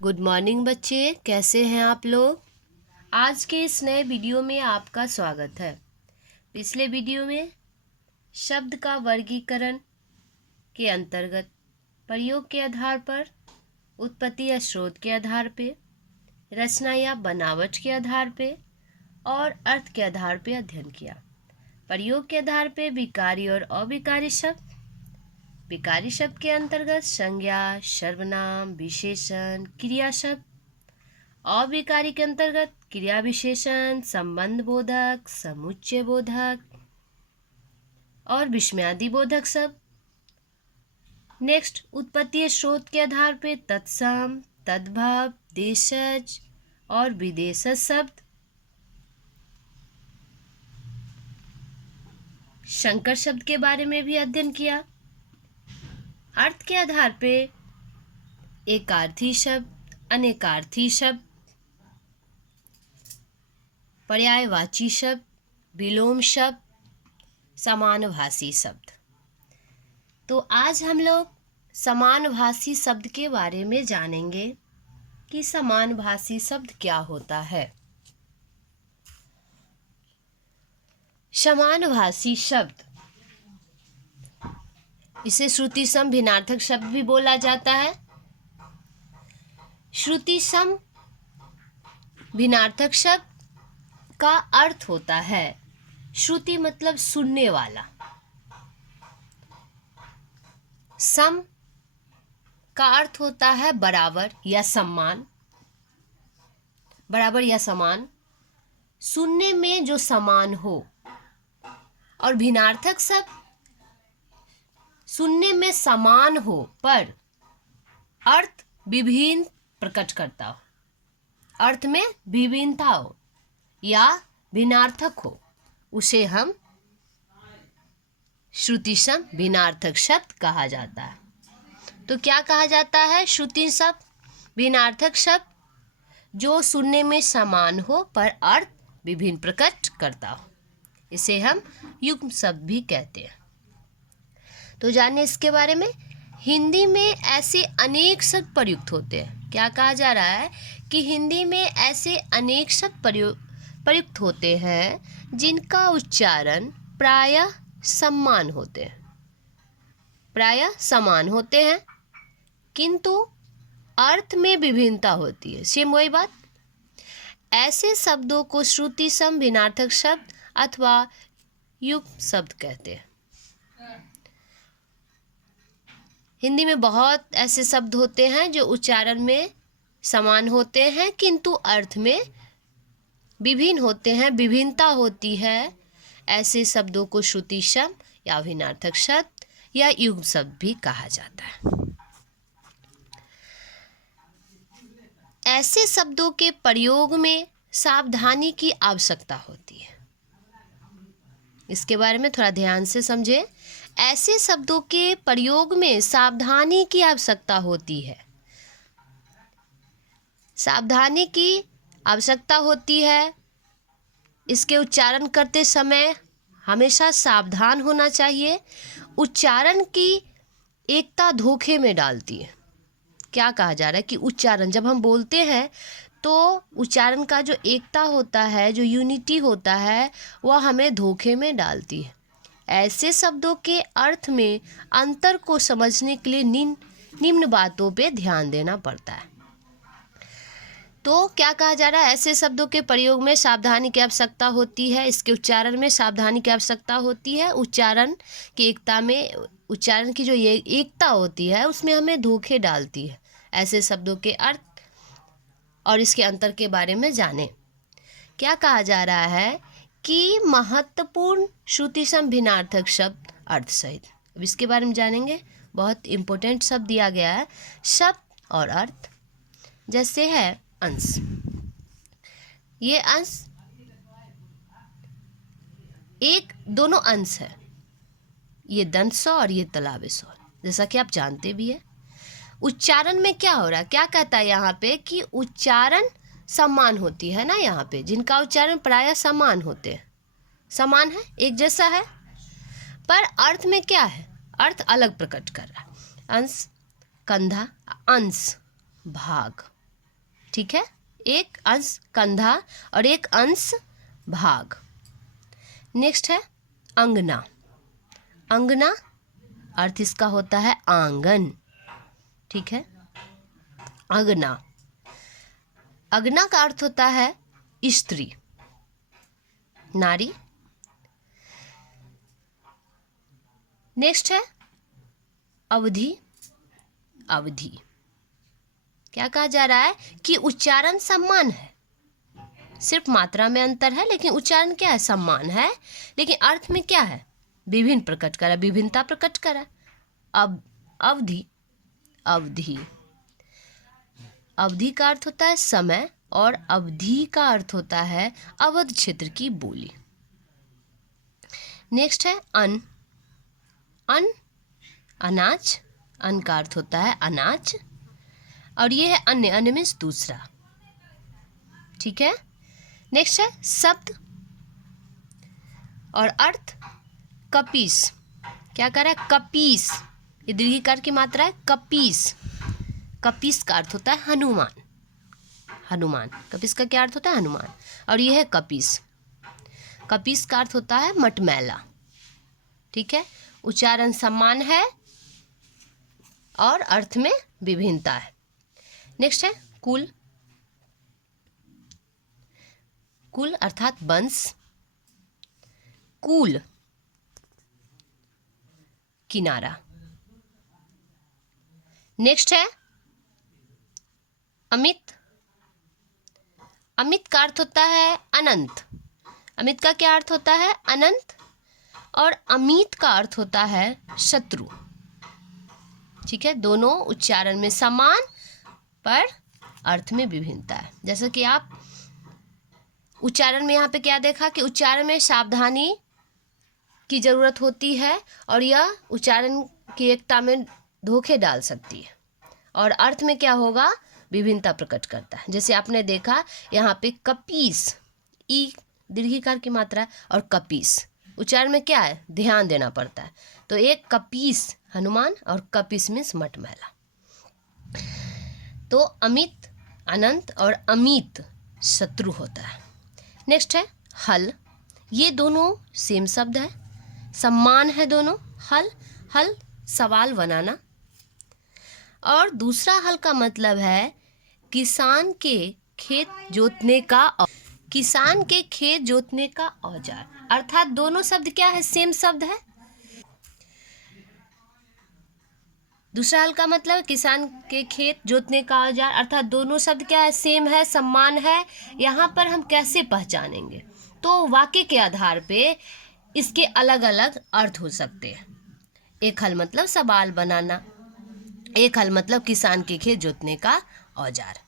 Good morning बच्चे, कैसे हैं आप लोग। आज के इस नए वीडियो में आपका स्वागत है। पिछले वीडियो में शब्द का वर्गीकरण के अंतर्गत प्रयोग के आधार पर, उत्पत्ति या स्रोत के आधार पे, रचना या बनावट के आधार पे और अर्थ के आधार पे अध्ययन किया। प्रयोग के आधार पे विकारी और अविकारी शब्द, विकारी शब्द के अंतर्गत संज्ञा, सर्वनाम, विशेषण, क्रिया शब्द। अविकारी के अंतर्गत क्रिया विशेषण, संबंध बोधक, समुच्चय बोधक और विस्मयादि बोधक शब्द। नेक्स्ट, उत्पत्ति स्रोत के आधार पे तत्सम, तद्भव, देशज और विदेशज शब्द। संकर शब्द के बारे में भी अध्ययन किया। अर्थ के आधार पे एकार्थी शब्द, अनेकार्थी शब्द, पर्यायवाची शब्द, विलोम शब्द, समानभाषी शब्द। तो आज हम लोग समानभाषी शब्द के बारे में जानेंगे कि समानभाषी शब्द क्या होता है। समानभाषी शब्द, इसे श्रुति सम भिन्नार्थक शब्द भी बोला जाता है। श्रुति सम भिन्नार्थक शब्द का अर्थ होता है, श्रुति मतलब सुनने वाला, सम का अर्थ होता है बराबर या समान, बराबर या समान, सुनने में जो समान हो। और भिन्नार्थक शब्द सुनने में समान हो पर अर्थ विभिन्न प्रकट करता हो, अर्थ में विभिन्नता हो या भिन्नार्थक हो, उसे हम श्रुतिसम भिन्नार्थक शब्द कहा जाता है। तो क्या कहा जाता है? श्रुतिसम भिन्नार्थक शब्द जो सुनने में समान हो पर अर्थ विभिन्न प्रकट करता हो, इसे हम युग्म शब्द भी कहते हैं। तो जानिए इसके बारे में। हिंदी में ऐसे अनेक शब्द प्रयुक्त होते हैं। क्या कहा जा रहा है कि हिंदी में ऐसे अनेक शब्द प्रयुक्त होते हैं जिनका उच्चारण प्रायः समान होते हैं, प्रायः समान होते हैं, किंतु अर्थ में विभिन्नता होती है। सेम वही बात। ऐसे शब्दों को श्रुतिसम भिन्नार्थक शब्द अथवा युग्म शब्द कहते हैं। हिंदी में बहुत ऐसे शब्द होते हैं जो उच्चारण में समान होते हैं किंतु अर्थ में विभिन्न होते हैं, विभिन्नता होती है। ऐसे शब्दों को श्रुतिसम या भिन्नार्थक शब्द या युग्म शब्द भी कहा जाता है। ऐसे शब्दों के प्रयोग में सावधानी की आवश्यकता होती है। इसके बारे में थोड़ा ध्यान से समझें। ऐसे शब्दों के प्रयोग में सावधानी की आवश्यकता होती है, सावधानी की आवश्यकता होती है। इसके उच्चारण करते समय हमेशा सावधान होना चाहिए। उच्चारण की एकता धोखे में डालती है। क्या कहा जा रहा है कि उच्चारण जब हम बोलते हैं तो उच्चारण का जो एकता होता है, जो यूनिटी होता है, वह हमें धोखे में डालती है। ऐसे शब्दों के अर्थ में अंतर को समझने के लिए निम्न बातों पे ध्यान देना पड़ता है। तो क्या कहा जा रहा है? ऐसे शब्दों के प्रयोग में सावधानी की आवश्यकता होती है, इसके उच्चारण में सावधानी की आवश्यकता होती है। उच्चारण की एकता में, उच्चारण की जो ये एकता होती है उसमें हमें धोखे डालती है। ऐसे शब्दों के अर्थ और इसके अंतर के बारे में जानें। क्या कहा जा रहा है कि महत्वपूर्ण श्रुतिसम भिन्नार्थक शब्द अर्थ सहित। अब इसके बारे में जानेंगे। बहुत इम्पोर्टेंट शब्द दिया गया है, शब्द और अर्थ। जैसे है अंश, ये अंश एक दोनों अंश है, ये दंत स्व और ये तालव्य स्व, जैसा कि आप जानते भी हैं। उच्चारण में क्या हो रहा है? क्या कहता है यहाँ पे कि उच्चारण समान होती है ना, यहाँ पे जिनका उच्चारण प्रायः समान होते हैं, समान है, एक जैसा है, पर अर्थ में क्या है? अर्थ अलग प्रकट कर रहा है। अंश, कंधा, अंश, भाग, ठीक है, एक अंश कंधा और एक अंश भाग। नेक्स्ट है अंगना। अंगना अर्थ इसका होता है आंगन। ठीक है, अंगना। अगना का अर्थ होता है स्त्री, नारी। नेक्स्ट है अवधि। अवधि क्या कहा जा रहा है कि उच्चारण समान है, सिर्फ मात्रा में अंतर है, लेकिन उच्चारण क्या है, समान है, लेकिन अर्थ में क्या है, विभिन्न प्रकट करा, विभिन्नता प्रकट करा। अब अवधि। अवधि अवधि का अर्थ होता है समय और अवधि का अर्थ होता है अवध क्षेत्र की बोली। नेक्स्ट है अन्न। अन्न अनाज। अन्न का अर्थ होता है अनाज और ये है अन्य। अन्य मीन्स दूसरा। ठीक है, नेक्स्ट है शब्द और अर्थ कपीस। क्या कर रहा है, कपीस, ये दीर्घिकार की मात्रा है, कपीस। कपीस का अर्थ होता है हनुमान। हनुमान, कपीस का क्या अर्थ होता है, हनुमान। और ये है कपीस। कपीस का अर्थ होता है मटमैला। ठीक है, उच्चारण समान है और अर्थ में विभिन्नता है। नेक्स्ट है कुल। कुल अर्थात वंश। कूल किनारा। नेक्स्ट है अमित। अमित का अर्थ होता है अनंत। अमित का क्या अर्थ होता है, अनंत। और अमित का अर्थ होता है शत्रु। ठीक है, दोनों उच्चारण में समान पर अर्थ में विभिन्नता है। जैसे कि आप उच्चारण में यहाँ पे क्या देखा कि उच्चारण में सावधानी की जरूरत होती है और यह उच्चारण की एकता में धोखे डाल सकती है, और अर्थ में क्या होगा, विभिन्नता प्रकट करता है। जैसे आपने देखा यहाँ पे कपीस, ई दीर्घिकार की मात्रा और कपीस, उच्चारण में क्या है, ध्यान देना पड़ता है। तो एक कपीस हनुमान और कपीस मीन्स मटमैला। तो अमित अनंत और अमित शत्रु होता है। नेक्स्ट है हल। ये दोनों सेम शब्द है, समान है दोनों। हल, हल सवाल बनाना, और दूसरा हल का मतलब है किसान के खेत जोतने का, किसान के खेत जोतने का औजार। अर्थात दोनों शब्द क्या है, सेम शब्द है। दूसरा हल का मतलब किसान के खेत जोतने का औजार, अर्थात दोनों शब्द क्या है, सेम है, समान है। यहाँ पर हम कैसे पहचानेंगे, तो वाक्य के आधार पे इसके अलग अलग अर्थ हो सकते हैं। एक हल मतलब सवाल बनाना, एक हल मतलब किसान के खेत जोतने का औजार।